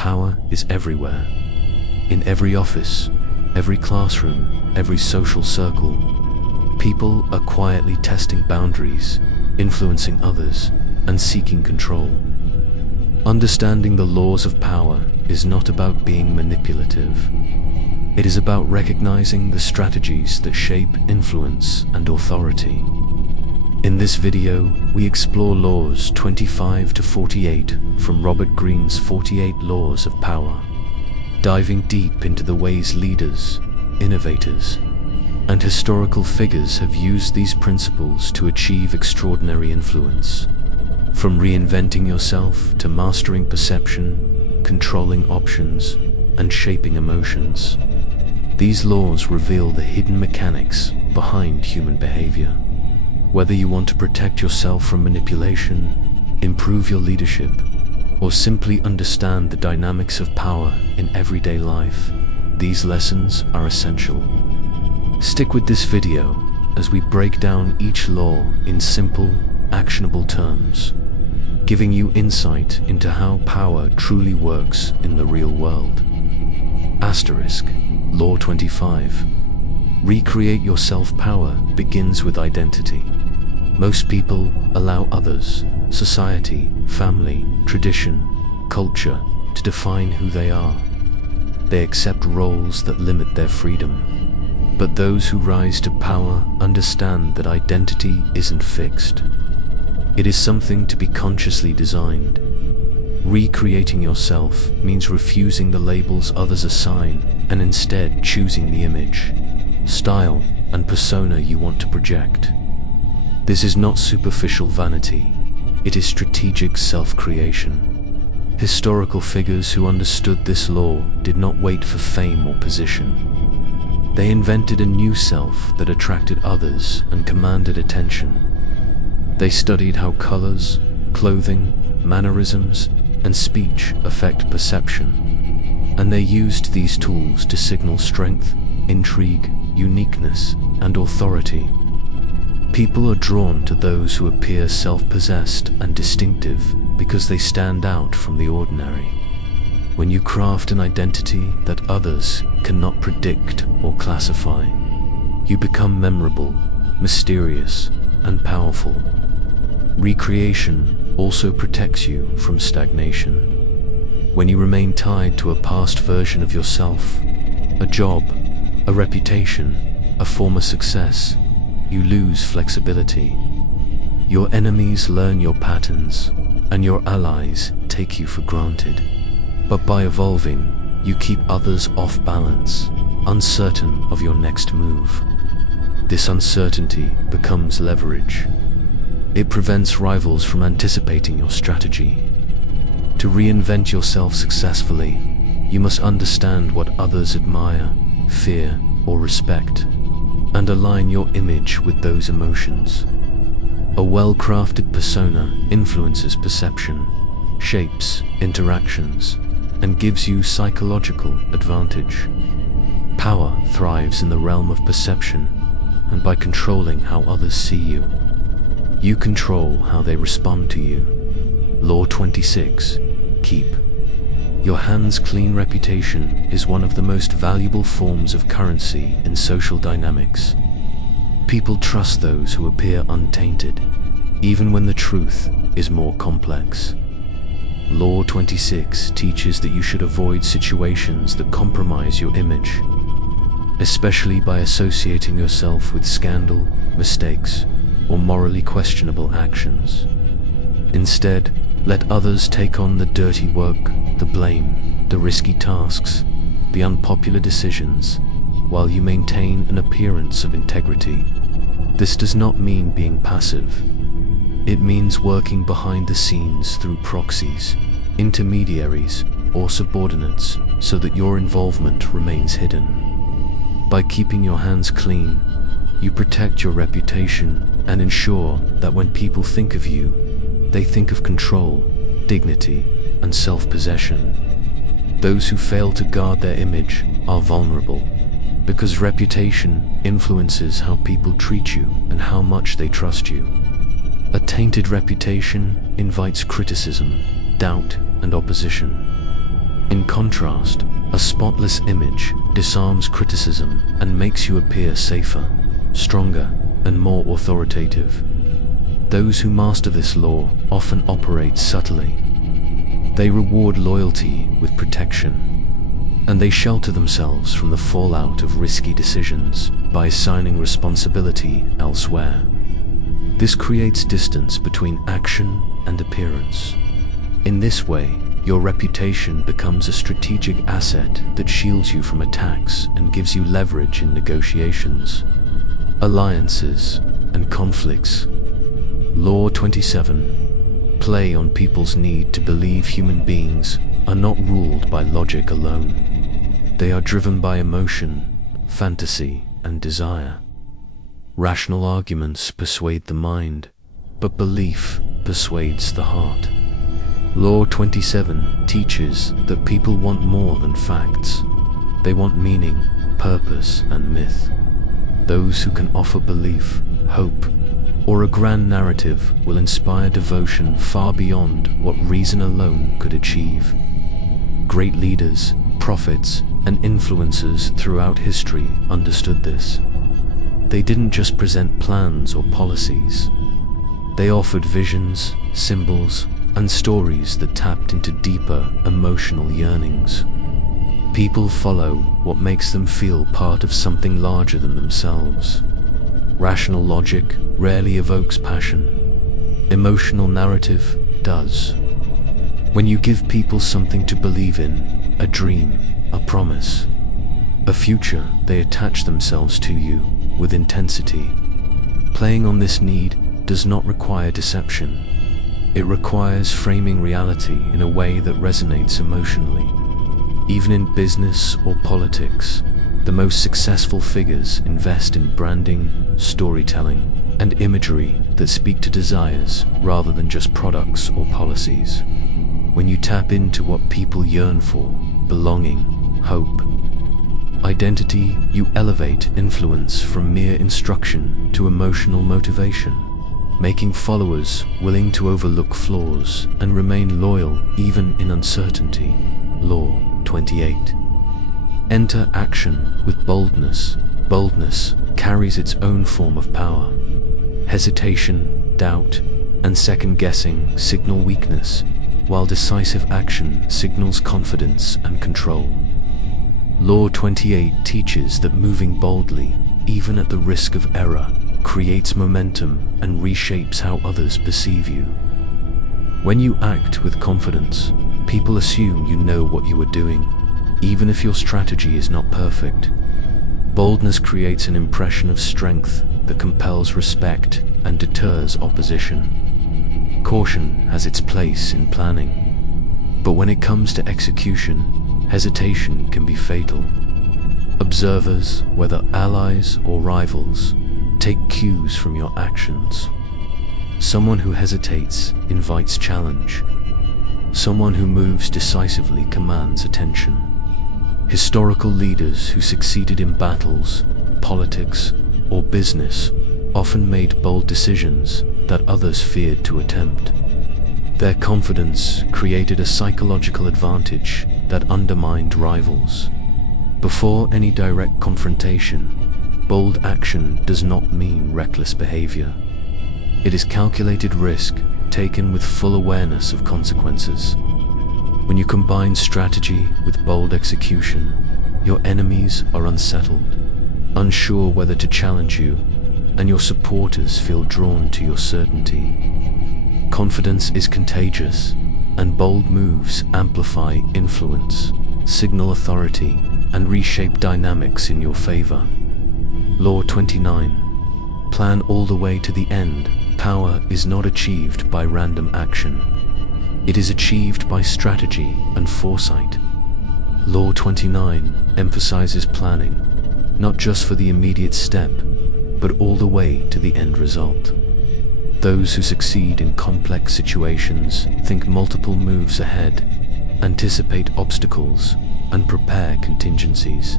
power is everywhere. In every office, every classroom, every social circle, people are quietly testing boundaries, influencing others, and seeking control. Understanding the laws of power is not about being manipulative. It is about recognizing the strategies that shape influence and authority. In this video, we explore laws 25 to 48 from Robert Greene's 48 Laws of Power, diving deep into the ways leaders, innovators, and historical figures have used these principles to achieve extraordinary influence. From reinventing yourself to mastering perception, controlling options, and shaping emotions, these laws reveal the hidden mechanics behind human behavior. Whether you want to protect yourself from manipulation, improve your leadership, or simply understand the dynamics of power in everyday life, these lessons are essential. Stick with this video as we break down each law in simple, actionable terms, giving you insight into how power truly works in the real world. Asterisk. Law 25. Recreate your self-power begins with identity. Most people allow others, society, family, tradition, culture to define who they are. They accept roles that limit their freedom. But those who rise to power understand that identity isn't fixed. It is something to be consciously designed. Recreating yourself means refusing the labels others assign and instead choosing the image, style, and persona you want to project. This is not superficial vanity, it is strategic self-creation. Historical figures who understood this law did not wait for fame or position. They invented a new self that attracted others and commanded attention. They studied how colors, clothing, mannerisms, and speech affect perception, and they used these tools to signal strength, intrigue, uniqueness, and authority. People are drawn to those who appear self-possessed and distinctive because they stand out from the ordinary. When you craft an identity that others cannot predict or classify, you become memorable, mysterious, and powerful. Recreation also protects you from stagnation. When you remain tied to a past version of yourself, a job, a reputation, a former success, you lose flexibility. Your enemies learn your patterns, and your allies take you for granted. But by evolving, you keep others off balance, uncertain of your next move. This uncertainty becomes leverage. It prevents rivals from anticipating your strategy. To reinvent yourself successfully, you must understand what others admire, fear, or respect, and align your image with those emotions. A well-crafted persona influences perception, shapes interactions, and gives you psychological advantage. Power thrives in the realm of perception, and by controlling how others see you, you control how they respond to you. Law 26. Keep your hands clean. Reputation is one of the most valuable forms of currency in social dynamics. People trust those who appear untainted, even when the truth is more complex. Law 26 teaches that you should avoid situations that compromise your image, especially by associating yourself with scandal, mistakes, or morally questionable actions. Instead, let others take on the dirty work, the blame, the risky tasks, the unpopular decisions, while you maintain an appearance of integrity. This does not mean being passive. It means working behind the scenes through proxies, intermediaries, or subordinates so that your involvement remains hidden. By keeping your hands clean, you protect your reputation and ensure that when people think of you, they think of control, dignity, and self-possession. Those who fail to guard their image are vulnerable, because reputation influences how people treat you and how much they trust you. A tainted reputation invites criticism, doubt, and opposition. In contrast, a spotless image disarms criticism and makes you appear safer, stronger, and more authoritative. Those who master this law often operate subtly. They reward loyalty with protection, and they shelter themselves from the fallout of risky decisions by assigning responsibility elsewhere. This creates distance between action and appearance. In this way, your reputation becomes a strategic asset that shields you from attacks and gives you leverage in negotiations, alliances, and conflicts. Law 27. Play on people's need to believe human beings are not ruled by logic alone. They are driven by emotion, fantasy, and desire. Rational arguments persuade the mind, but belief persuades the heart. Law 27 teaches that people want more than facts. They want meaning, purpose, and myth. Those who can offer belief, hope, or a grand narrative will inspire devotion far beyond what reason alone could achieve. Great leaders, prophets, and influencers throughout history understood this. They didn't just present plans or policies. They offered visions, symbols, and stories that tapped into deeper emotional yearnings. People follow what makes them feel part of something larger than themselves. Rational logic rarely evokes passion. Emotional narrative does. When you give people something to believe in, a dream, a promise, a future, they attach themselves to you with intensity. Playing on this need does not require deception. It requires framing reality in a way that resonates emotionally. Even in business or politics, the most successful figures invest in branding, storytelling, and imagery that speak to desires rather than just products or policies. When you tap into what people yearn for, belonging, hope, identity, you elevate influence from mere instruction to emotional motivation, making followers willing to overlook flaws and remain loyal even in uncertainty. Law 28. Enter action with boldness. Boldness carries its own form of power. Hesitation, doubt, and second-guessing signal weakness, while decisive action signals confidence and control. Law 28 teaches that moving boldly, even at the risk of error, creates momentum and reshapes how others perceive you. When you act with confidence, people assume you know what you are doing, even if your strategy is not perfect. Boldness creates an impression of strength that compels respect and deters opposition. Caution has its place in planning, but when it comes to execution, hesitation can be fatal. Observers, whether allies or rivals, take cues from your actions. Someone who hesitates invites challenge. Someone who moves decisively commands attention. Historical leaders who succeeded in battles, politics, or business often made bold decisions that others feared to attempt. Their confidence created a psychological advantage that undermined rivals. Before any direct confrontation, bold action does not mean reckless behavior. It is calculated risk taken with full awareness of consequences. When you combine strategy with bold execution, your enemies are unsettled, unsure whether to challenge you, and your supporters feel drawn to your certainty. Confidence is contagious, and bold moves amplify influence, signal authority, and reshape dynamics in your favor. Law 29. Plan all the way to the end. Power is not achieved by random action. It is achieved by strategy and foresight. Law 29 emphasizes planning, not just for the immediate step, but all the way to the end result. Those who succeed in complex situations think multiple moves ahead, anticipate obstacles, and prepare contingencies.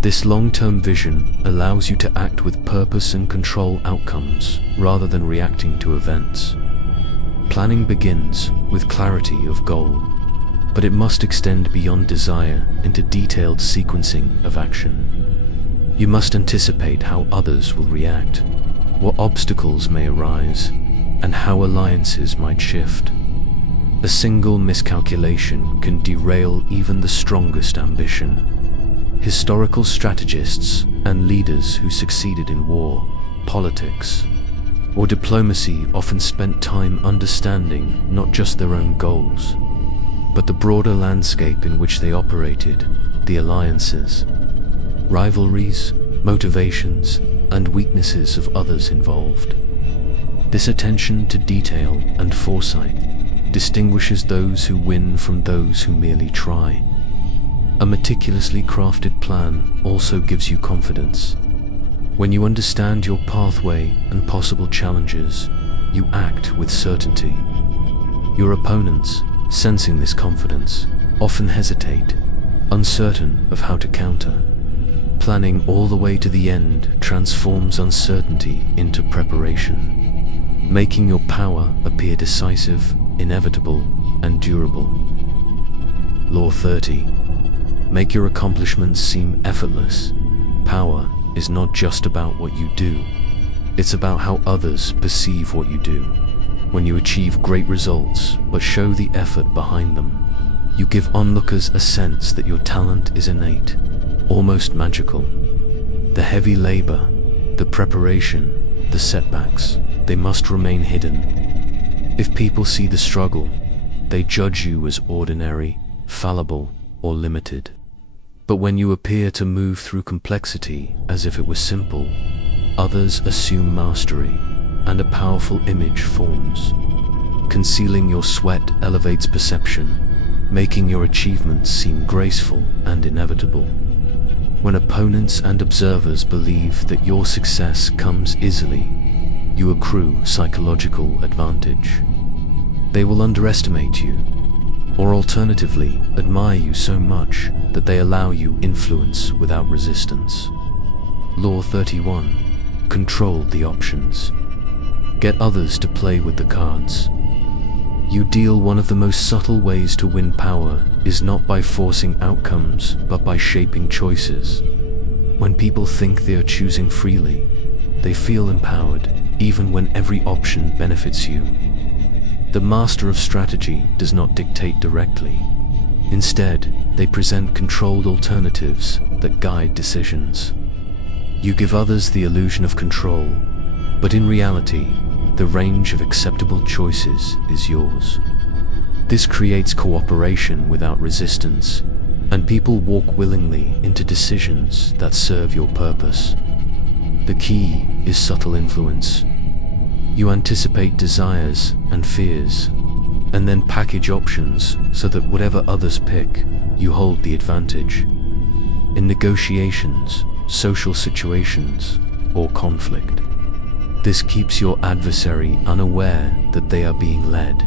This long-term vision allows you to act with purpose and control outcomes rather than reacting to events. Planning begins with clarity of goal. but it must extend beyond desire into detailed sequencing of action. You must anticipate how others will react, what obstacles may arise, and how alliances might shift. A single miscalculation can derail even the strongest ambition. Historical strategists and leaders who succeeded in war, politics, or diplomacy often spent time understanding not just their own goals, but the broader landscape in which they operated, the alliances, rivalries, motivations, and weaknesses of others involved. This attention to detail and foresight distinguishes those who win from those who merely try. A meticulously crafted plan also gives you confidence. When you understand your pathway and possible challenges, you act with certainty. Your opponents, sensing this confidence, often hesitate, uncertain of how to counter. Planning all the way to the end transforms uncertainty into preparation, making your power appear decisive, inevitable, and durable. Law 30. Make your accomplishments seem effortless. Power is not just about what you do, it's about how others perceive what you do. When you achieve great results but show the effort behind them, you give onlookers a sense that your talent is innate, almost magical. The heavy labor, the preparation, the setbacks, they must remain hidden. If people see the struggle, they judge you as ordinary, fallible, or limited. But when you appear to move through complexity as if it were simple, others assume mastery, and a powerful image forms. Concealing your sweat elevates perception, making your achievements seem graceful and inevitable. When opponents and observers believe that your success comes easily, you accrue psychological advantage. They will underestimate you, or alternatively, admire you so much that they allow you influence without resistance. Law 31. Control the options. Get others to play with the cards. You deal one of the most subtle ways to win power is not by forcing outcomes, but by shaping choices. When people think they are choosing freely, they feel empowered, even when every option benefits you. The master of strategy does not dictate directly. Instead, they present controlled alternatives that guide decisions. You give others the illusion of control, but in reality, the range of acceptable choices is yours. This creates cooperation without resistance, and people walk willingly into decisions that serve your purpose. The key is subtle influence. You anticipate desires and fears, and then package options so that whatever others pick, you hold the advantage. In negotiations, social situations, or conflict, this keeps your adversary unaware that they are being led,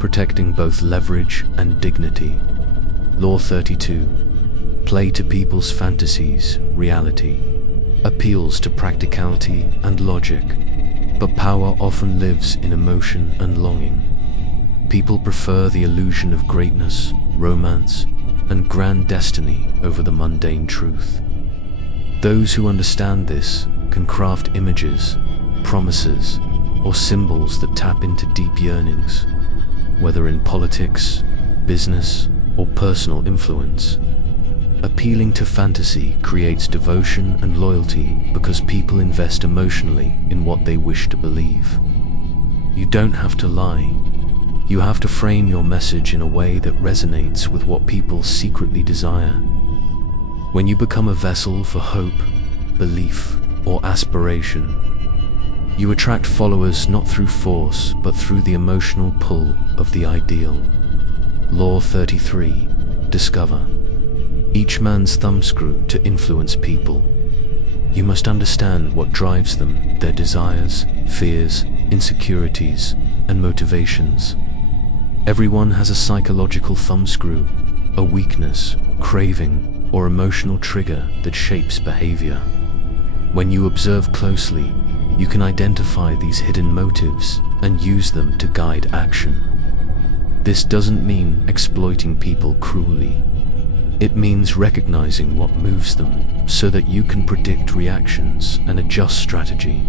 protecting both leverage and dignity. Law 32. Play to people's fantasies, reality. Appeals to practicality and logic, but power often lives in emotion and longing. People prefer the illusion of greatness, romance, and grand destiny over the mundane truth. Those who understand this can craft images, promises, or symbols that tap into deep yearnings, whether in politics, business, or personal influence. Appealing to fantasy creates devotion and loyalty because people invest emotionally in what they wish to believe. You don't have to lie. You have to frame your message in a way that resonates with what people secretly desire. When you become a vessel for hope, belief, or aspiration, you attract followers not through force but through the emotional pull of the ideal. Law 33. Discover. Each man's thumbscrew to influence people. You must understand what drives them, their desires, fears, insecurities, and motivations. Everyone has a psychological thumbscrew, a weakness, craving, or emotional trigger that shapes behavior. When you observe closely, you can identify these hidden motives and use them to guide action. This doesn't mean exploiting people cruelly. It means recognizing what moves them so that you can predict reactions and adjust strategy.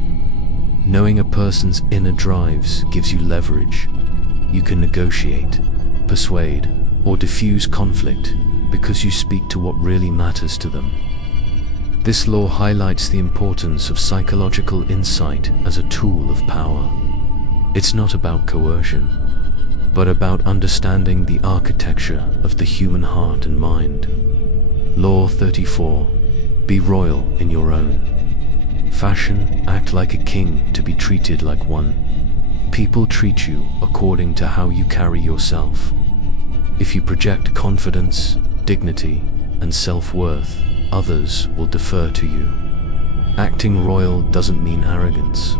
Knowing a person's inner drives gives you leverage. You can negotiate, persuade, or diffuse conflict because you speak to what really matters to them. This law highlights the importance of psychological insight as a tool of power. It's not about coercion, but about understanding the architecture of the human heart and mind. Law 34. Be royal in your own fashion. Act like a king to be treated like one. People treat you according to how you carry yourself. If you project confidence, dignity, and self-worth, others will defer to you. Acting royal doesn't mean arrogance.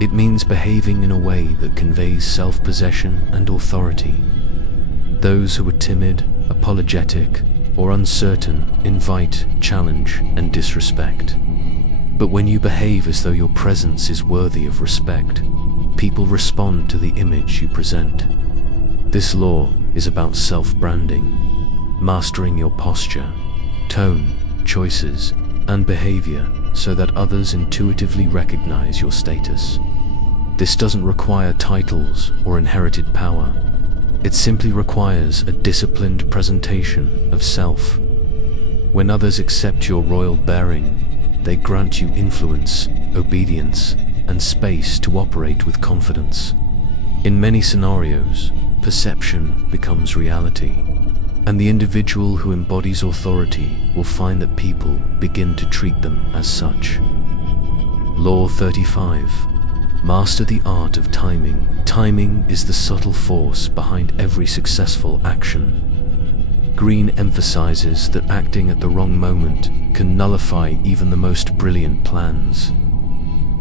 It means behaving in a way that conveys self-possession and authority. Those who are timid, apologetic, or uncertain invite challenge and disrespect. But when you behave as though your presence is worthy of respect, people respond to the image you present. This law is about self-branding, mastering your posture, tone, choices, and behavior so that others intuitively recognize your status. This doesn't require titles or inherited power. It simply requires a disciplined presentation of self. When others accept your royal bearing, they grant you influence, obedience, and space to operate with confidence. In many scenarios, perception becomes reality, and the individual who embodies authority will find that people begin to treat them as such. Law 35. Master the art of timing. Timing is the subtle force behind every successful action. Greene emphasizes that acting at the wrong moment can nullify even the most brilliant plans,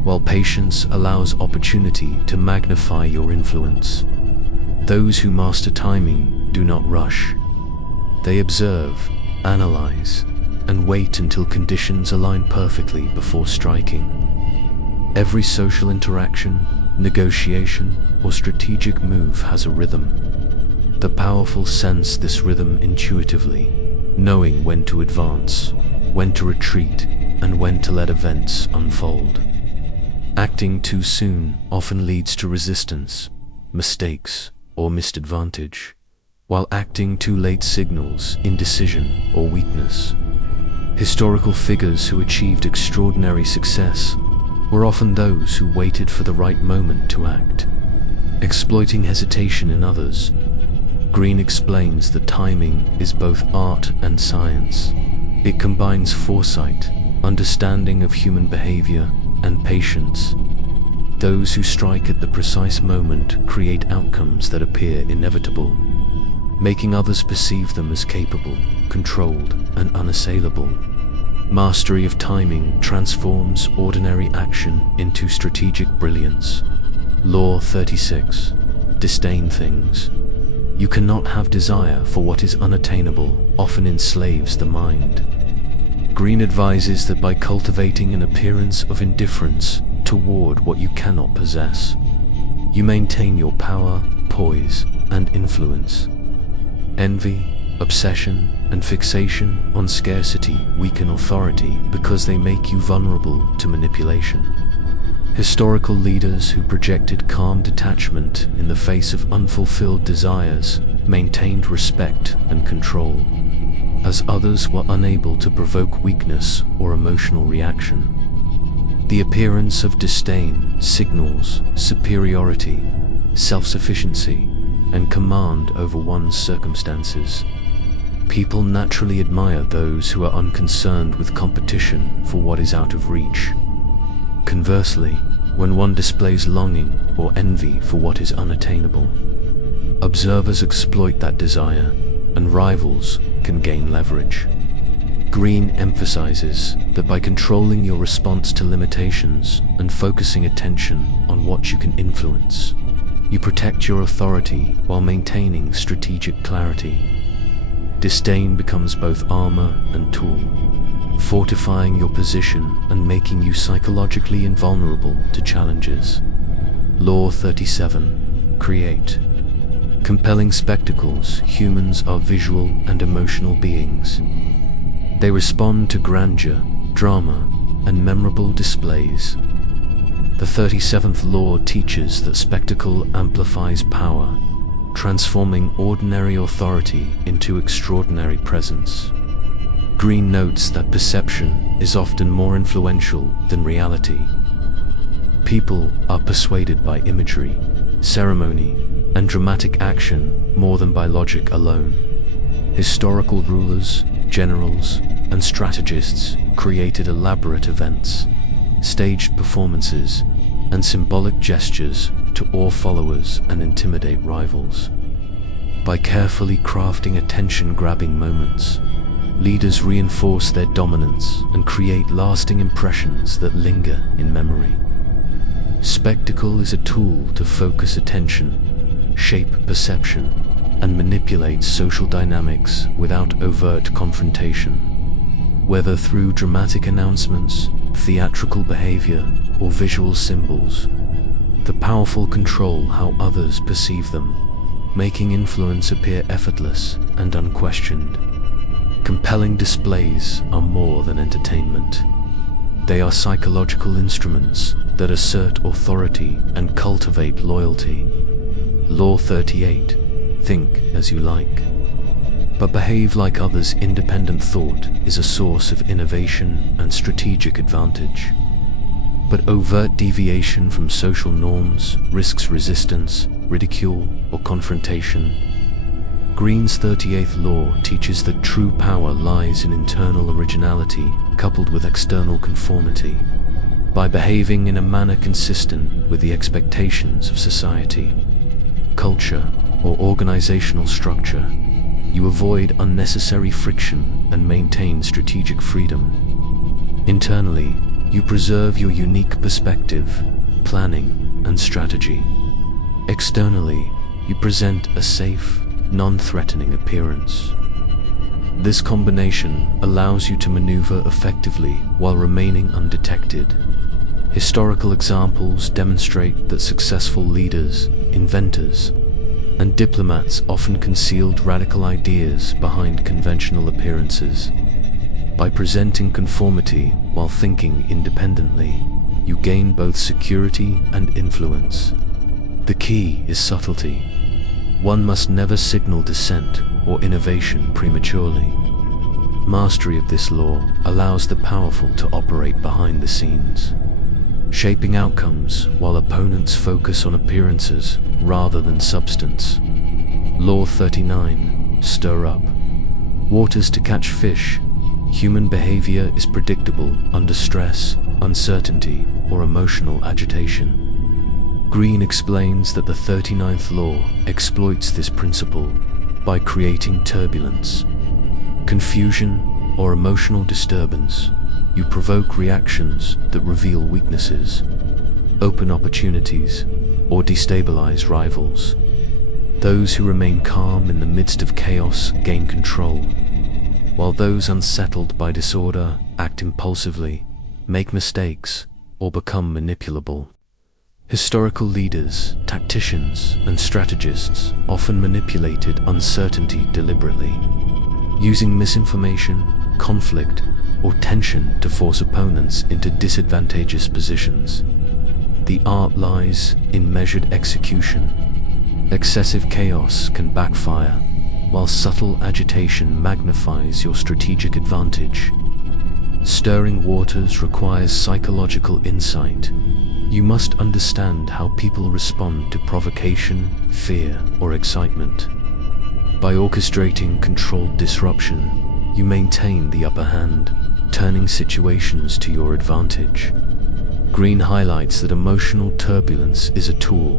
while patience allows opportunity to magnify your influence. Those who master timing do not rush. They observe, analyze, and wait until conditions align perfectly before striking. Every social interaction, negotiation, or strategic move has a rhythm. The powerful sense this rhythm intuitively, knowing when to advance, when to retreat, and when to let events unfold. Acting too soon often leads to resistance, mistakes, or missed advantage, while acting too late signals indecision or weakness. Historical figures who achieved extraordinary success were often those who waited for the right moment to act, exploiting hesitation in others. Greene explains that timing is both art and science. It combines foresight, understanding of human behavior, and patience. Those who strike at the precise moment create outcomes that appear inevitable, making others perceive them as capable, controlled, and unassailable. Mastery of timing transforms ordinary action into strategic brilliance. Law 36. Disdain things. You cannot have desire for what is unattainable, often enslaves the mind. Greene advises that by cultivating an appearance of indifference toward what you cannot possess, you maintain your power, poise, and influence. Envy, obsession, and fixation on scarcity weaken authority because they make you vulnerable to manipulation. Historical leaders who projected calm detachment in the face of unfulfilled desires maintained respect and control, as others were unable to provoke weakness or emotional reaction. The appearance of disdain signals superiority, self-sufficiency, and command over one's circumstances. People naturally admire those who are unconcerned with competition for what is out of reach. Conversely, when one displays longing or envy for what is unattainable, observers exploit that desire, and rivals can gain leverage. Greene emphasizes that by controlling your response to limitations and focusing attention on what you can influence, you protect your authority while maintaining strategic clarity. Disdain becomes both armor and tool, fortifying your position and making you psychologically invulnerable to challenges. Law 37. Create. Compelling spectacles, humans are visual and emotional beings. They respond to grandeur, drama, and memorable displays. The 37th law teaches that spectacle amplifies power, transforming ordinary authority into extraordinary presence. Greene notes that perception is often more influential than reality. People are persuaded by imagery, ceremony, and dramatic action more than by logic alone. Historical rulers, generals, and strategists created elaborate events, staged performances, and symbolic gestures to awe followers and intimidate rivals. By carefully crafting attention-grabbing moments, leaders reinforce their dominance and create lasting impressions that linger in memory. Spectacle is a tool to focus attention, shape perception, and manipulate social dynamics without overt confrontation. Whether through dramatic announcements, theatrical behavior, or visual symbols, the powerful control how others perceive them, making influence appear effortless and unquestioned. Compelling displays are more than entertainment. They are psychological instruments that assert authority and cultivate loyalty. Law 38. Think as you like, but behave like others. Independent thought is a source of innovation and strategic advantage. But overt deviation from social norms risks resistance, ridicule, or confrontation. Greene's 38th law teaches that true power lies in internal originality coupled with external conformity. By behaving in a manner consistent with the expectations of society, culture, or organizational structure, you avoid unnecessary friction and maintain strategic freedom. Internally, you preserve your unique perspective, planning, and strategy. Externally, you present a safe, non-threatening appearance. This combination allows you to maneuver effectively while remaining undetected. Historical examples demonstrate that successful leaders, inventors, and diplomats often concealed radical ideas behind conventional appearances. By presenting conformity while thinking independently, you gain both security and influence. The key is subtlety. One must never signal dissent or innovation prematurely. Mastery of this law allows the powerful to operate behind the scenes, shaping outcomes while opponents focus on appearances rather than substance. Law 39. Stir up waters to catch fish. Human behavior is predictable under stress, uncertainty, or emotional agitation. Greene explains that the 39th law exploits this principle by creating turbulence, confusion, or emotional disturbance. You provoke reactions that reveal weaknesses, open opportunities, or destabilize rivals. Those who remain calm in the midst of chaos gain control, while those unsettled by disorder act impulsively, make mistakes, or become manipulable. Historical leaders, tacticians, and strategists often manipulated uncertainty deliberately, using misinformation, conflict, or tension to force opponents into disadvantageous positions. The art lies in measured execution. Excessive chaos can backfire, while subtle agitation magnifies your strategic advantage. Stirring waters requires psychological insight. You must understand how people respond to provocation, fear, or excitement. By orchestrating controlled disruption, you maintain the upper hand, turning situations to your advantage. Greene highlights that emotional turbulence is a tool.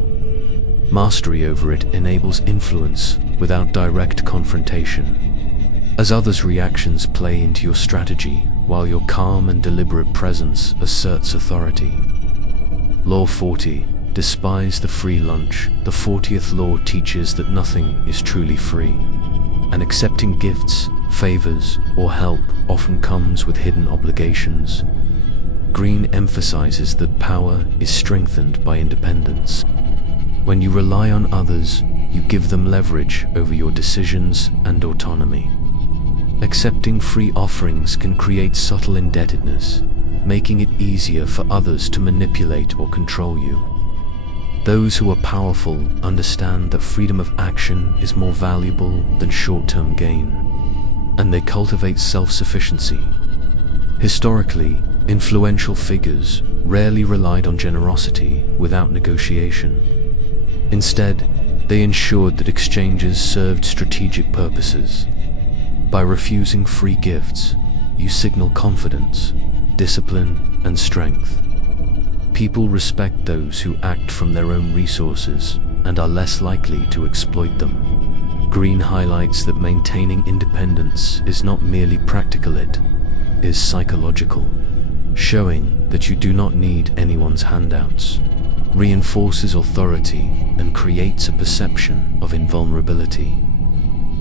Mastery over it enables influence without direct confrontation, as others' reactions play into your strategy while your calm and deliberate presence asserts authority. Law 40. Despise the free lunch. The 40th law teaches that nothing is truly free, and accepting gifts, favors, or help often comes with hidden obligations. Greene emphasizes that power is strengthened by independence. When you rely on others, you give them leverage over your decisions and autonomy. Accepting free offerings can create subtle indebtedness, making it easier for others to manipulate or control you. Those who are powerful understand that freedom of action is more valuable than short-term gain, and they cultivate self-sufficiency. Historically, influential figures rarely relied on generosity without negotiation. Instead, they ensured that exchanges served strategic purposes. By refusing free gifts, you signal confidence, discipline, and strength. People respect those who act from their own resources and are less likely to exploit them. Greene highlights that maintaining independence is not merely practical, it is psychological. Showing that you do not need anyone's handouts reinforces authority and creates a perception of invulnerability.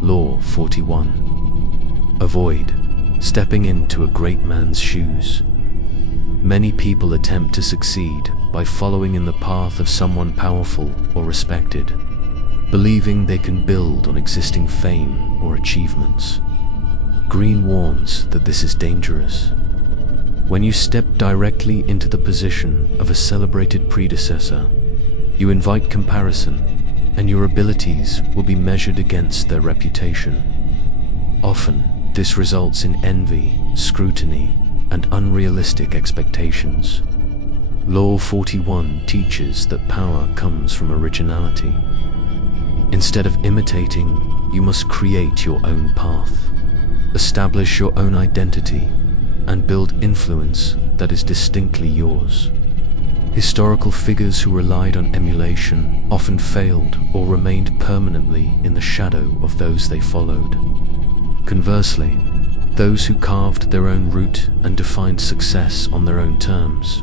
Law 41. Avoid stepping into a great man's shoes. Many people attempt to succeed by following in the path of someone powerful or respected, believing they can build on existing fame or achievements. Greene warns that this is dangerous. When you step directly into the position of a celebrated predecessor, you invite comparison, and your abilities will be measured against their reputation. Often, this results in envy, scrutiny, and unrealistic expectations. Law 41 teaches that power comes from originality. Instead of imitating, you must create your own path, establish your own identity, and build influence that is distinctly yours. Historical figures who relied on emulation often failed or remained permanently in the shadow of those they followed. Conversely, those who carved their own route and defined success on their own terms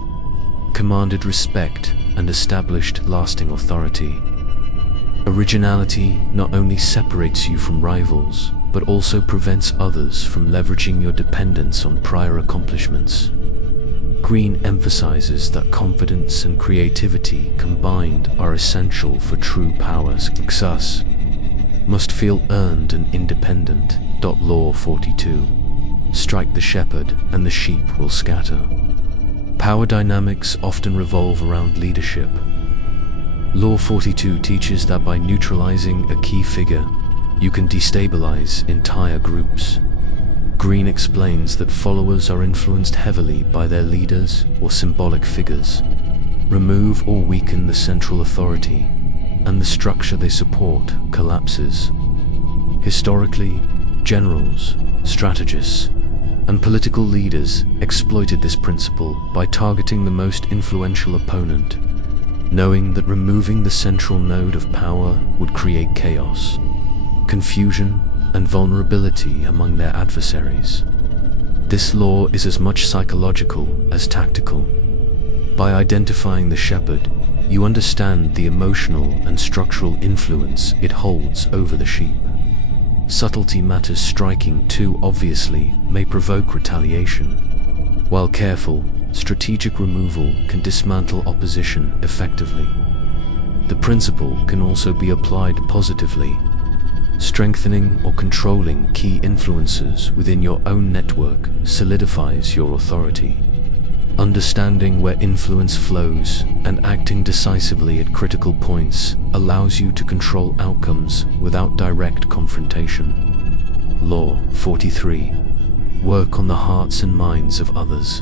commanded respect and established lasting authority. Originality not only separates you from rivals, but also prevents others from leveraging your dependence on prior accomplishments. Greene emphasizes that confidence and creativity combined are essential for true power. Success must feel earned and independent. Law 42. Strike the shepherd and the sheep will scatter. Power dynamics often revolve around leadership. Law 42 teaches that by neutralizing a key figure, you can destabilize entire groups. Greene explains that followers are influenced heavily by their leaders or symbolic figures. Remove or weaken the central authority, and the structure they support collapses. Historically, generals, strategists, and political leaders exploited this principle by targeting the most influential opponent, knowing that removing the central node of power would create chaos, confusion, and vulnerability among their adversaries. This law is as much psychological as tactical. By identifying the shepherd, you understand the emotional and structural influence it holds over the sheep. Subtlety matters. Striking too obviously may provoke retaliation, while careful, strategic removal can dismantle opposition effectively. The principle can also be applied positively. Strengthening or controlling key influencers within your own network solidifies your authority. Understanding where influence flows and acting decisively at critical points allows you to control outcomes without direct confrontation. Law 43. Work on the hearts and minds of others.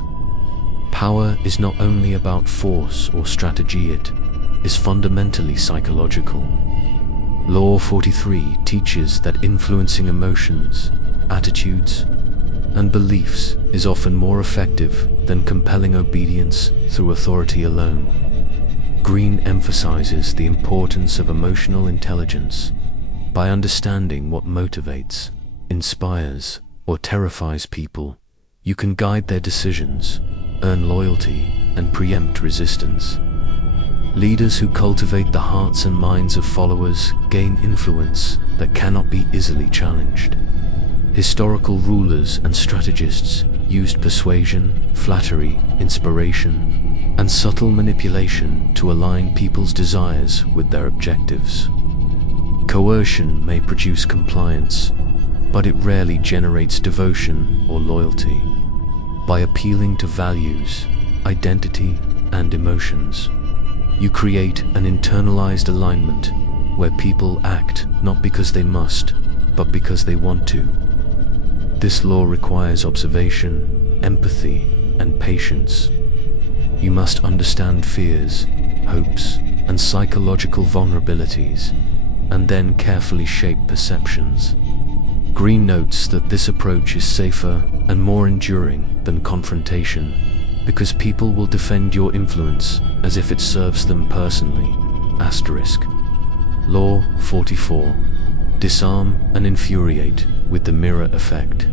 Power is not only about force or strategy, it is fundamentally psychological. Law 43 teaches that influencing emotions, attitudes, and beliefs is often more effective than compelling obedience through authority alone. Greene emphasizes the importance of emotional intelligence. By understanding what motivates, inspires, or terrifies people, you can guide their decisions, earn loyalty, and preempt resistance. Leaders who cultivate the hearts and minds of followers gain influence that cannot be easily challenged. Historical rulers and strategists used persuasion, flattery, inspiration, and subtle manipulation to align people's desires with their objectives. Coercion may produce compliance, but it rarely generates devotion or loyalty. By appealing to values, identity, and emotions, you create an internalized alignment where people act not because they must, but because they want to. This law requires observation, empathy, and patience. You must understand fears, hopes, and psychological vulnerabilities, and then carefully shape perceptions. Greene notes that this approach is safer and more enduring than confrontation, because people will defend your influence as if it serves them personally. Asterisk. Law 44. Disarm and infuriate with the mirror effect.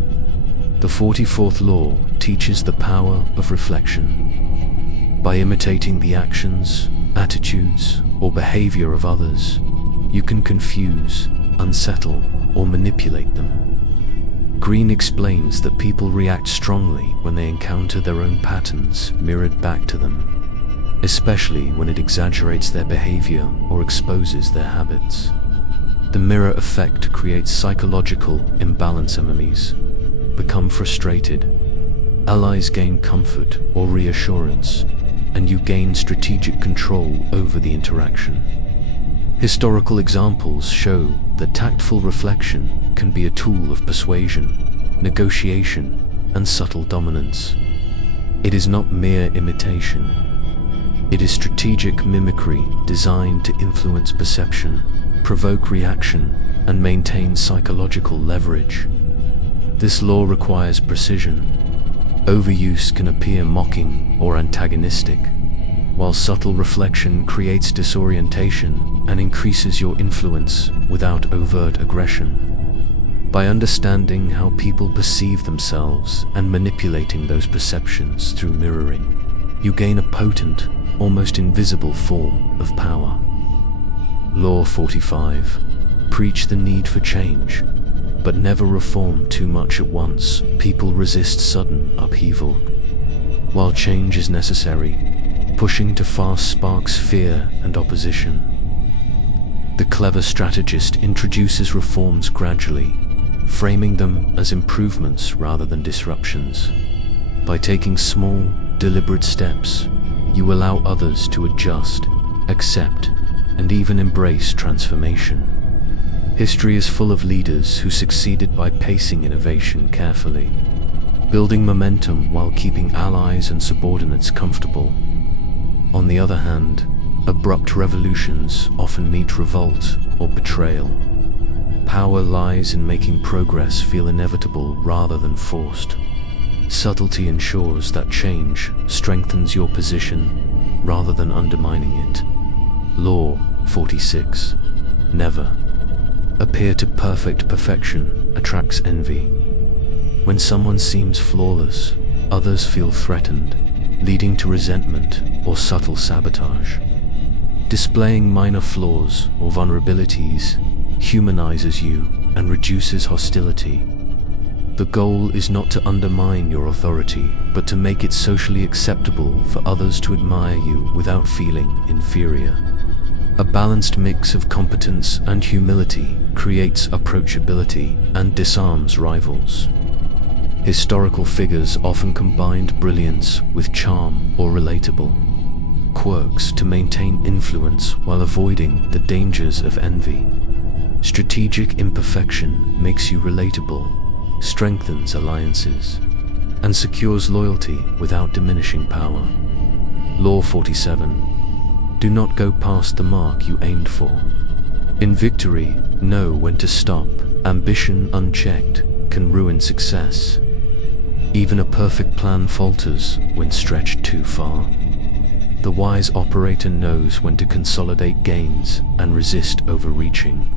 The 44th law teaches the power of reflection. By imitating the actions, attitudes, or behavior of others, you can confuse, unsettle, or manipulate them. Greene explains that people react strongly when they encounter their own patterns mirrored back to them, especially when it exaggerates their behavior or exposes their habits. The mirror effect creates psychological imbalance. Enemies become frustrated, allies gain comfort or reassurance, and you gain strategic control over the interaction. Historical examples show that tactful reflection can be a tool of persuasion, negotiation, and subtle dominance. It is not mere imitation. It is strategic mimicry designed to influence perception, provoke reaction, and maintain psychological leverage. This law requires precision. Overuse can appear mocking or antagonistic, while subtle reflection creates disorientation and increases your influence without overt aggression. By understanding how people perceive themselves and manipulating those perceptions through mirroring, you gain a potent, almost invisible form of power. Law 45. Preach the need for change, but never reform too much at once. People resist sudden upheaval. While change is necessary, pushing too fast sparks fear and opposition. The clever strategist introduces reforms gradually, framing them as improvements rather than disruptions. By taking small, deliberate steps, you allow others to adjust, accept, and even embrace transformation. History is full of leaders who succeeded by pacing innovation carefully, building momentum while keeping allies and subordinates comfortable. On the other hand, abrupt revolutions often meet revolt or betrayal. Power lies in making progress feel inevitable rather than forced. Subtlety ensures that change strengthens your position rather than undermining it. Law 46. Never appear to perfect. Perfection attracts envy. When someone seems flawless, others feel threatened, leading to resentment or subtle sabotage. Displaying minor flaws or vulnerabilities humanizes you and reduces hostility. The goal is not to undermine your authority, but to make it socially acceptable for others to admire you without feeling inferior. A balanced mix of competence and humility creates approachability and disarms rivals. Historical figures often combined brilliance with charm or relatable quirks to maintain influence while avoiding the dangers of envy. Strategic imperfection makes you relatable, strengthens alliances, and secures loyalty without diminishing power. Law 47. Do not go past the mark you aimed for. In victory, know when to stop. Ambition unchecked can ruin success. Even a perfect plan falters when stretched too far. The wise operator knows when to consolidate gains and resist overreaching.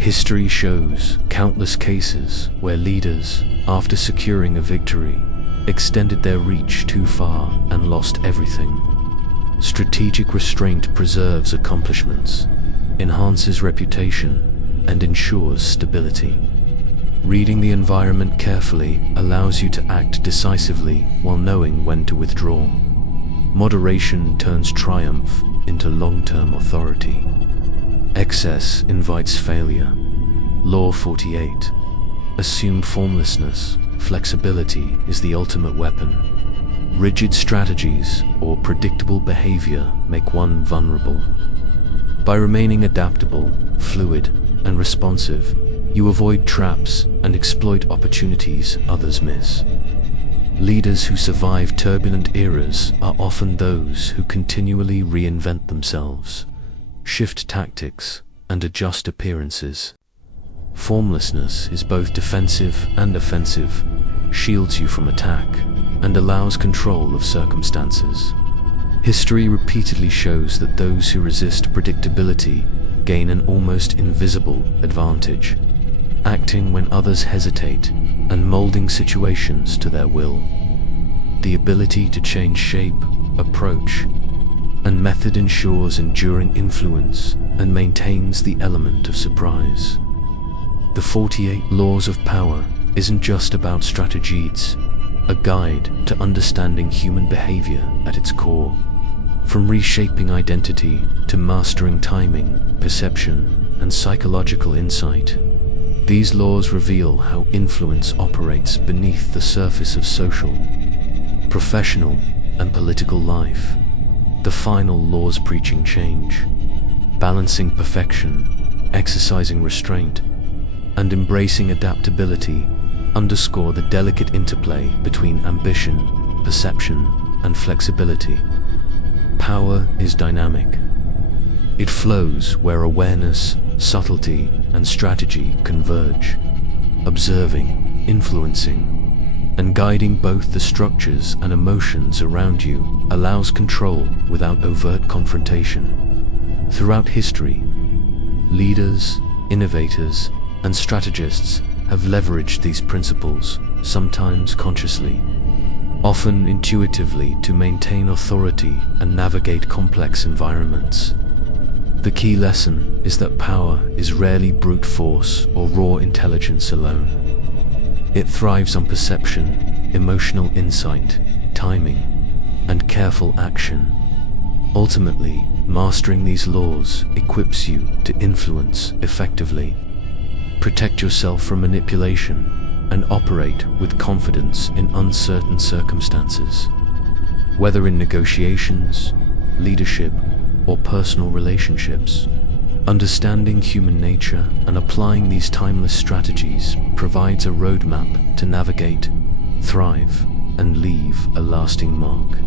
History shows countless cases where leaders, after securing a victory, extended their reach too far and lost everything. Strategic restraint preserves accomplishments, enhances reputation, and ensures stability. Reading the environment carefully allows you to act decisively while knowing when to withdraw. Moderation turns triumph into long-term authority. Excess invites failure. Law 48. Assume formlessness. Flexibility is the ultimate weapon. Rigid strategies or predictable behavior make one vulnerable. By remaining adaptable, fluid, and responsive, you avoid traps and exploit opportunities others miss. Leaders who survive turbulent eras are often those who continually reinvent themselves, shift tactics, and adjust appearances. Formlessness is both defensive and offensive, shields you from attack, and allows control of circumstances. History repeatedly shows that those who resist predictability gain an almost invisible advantage, acting when others hesitate and molding situations to their will. The ability to change shape, approach, and method ensures enduring influence and maintains the element of surprise. The 48 Laws of Power isn't just about strategies, a guide to understanding human behavior at its core. From reshaping identity to mastering timing, perception, and psychological insight, these laws reveal how influence operates beneath the surface of social, professional, and political life. The final laws preaching change, balancing perfection, exercising restraint, and embracing adaptability underscore the delicate interplay between ambition, perception, and flexibility. Power is dynamic. It flows where awareness, subtlety, and strategy converge, observing, influencing, and guiding both the structures and emotions around you allows control without overt confrontation. Throughout history, leaders, innovators, and strategists have leveraged these principles, sometimes consciously, often intuitively, to maintain authority and navigate complex environments. The key lesson is that power is rarely brute force or raw intelligence alone. It thrives on perception, emotional insight, timing, and careful action. Ultimately, mastering these laws equips you to influence effectively, protect yourself from manipulation, and operate with confidence in uncertain circumstances. Whether in negotiations, leadership, or personal relationships, understanding human nature and applying these timeless strategies provides a roadmap to navigate, thrive, and leave a lasting mark.